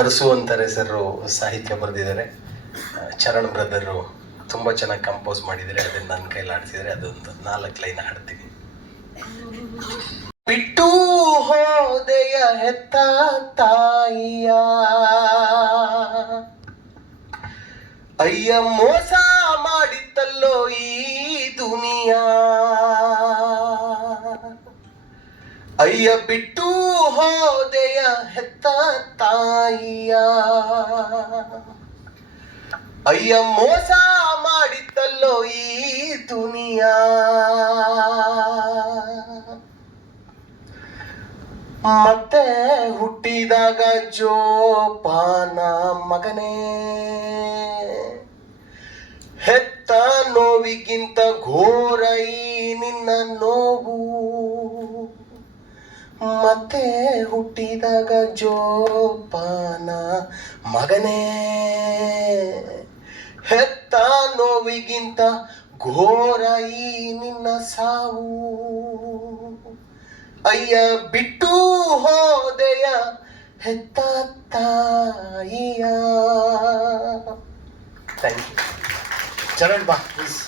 ಅರಸು ಅಂತಾರೆ ಸರ್ ಸಾಹಿತ್ಯ ಬರೆದಿದ್ದಾರೆ. ಚರಣ್ ಬ್ರದರು ತುಂಬ ಚೆನ್ನಾಗಿ ಕಂಪೋಸ್ ಮಾಡಿದರೆ ಅದನ್ನ ನನ್ನ ಕೈಲಿ ಆಡ್ತಿದ್ದಾರೆ ಅದೊಂದು ನಾಲ್ಕು ಲೈನ್ ಹಾಡ್ತೀನಿ. ಬಿಟ್ಟು ಹೋದೆಯ ಹೆತ್ತ ತಾಯಿಯ ಅಯ್ಯ ಮೋಸ ಮಾಡಿತ್ತಲ್ಲೋ ಅಯ್ಯ ಬಿಟ್ಟು ಹೋದೆಯ ಹೆತ್ತ ತಾಯಿಯ. ಅಯ್ಯ ಮೋಸ ಮಾಡಿದ್ದಲ್ಲೋ ಈ ದುನಿಯಾ. ಮತ್ತೆ ಹುಟ್ಟಿದಾಗ ಜೋಪಾನ ಮಗನೇ. ಹೆತ್ತ ನೋವಿಗಿಂತ ಘೋರೈ ನಿನ್ನ ನೋವು. ಮತ್ತೆ ಹುಟ್ಟಿದಾಗ ಜೋಪಾನ ಮಗನೇ. ಹೆತ್ತ ನೋವಿಗಿಂತ ಘೋರ ಈ ನಿನ್ನ ಸಾವು. ಅಯ್ಯ, ಬಿಟ್ಟು ಹೋದೆಯ ಹೆತ್ತ ತಾಯಿಯ. ಥ್ಯಾಂಕ್ ಯು ಚರಣ್ ಬಾ ಪ್ಲೀಸ್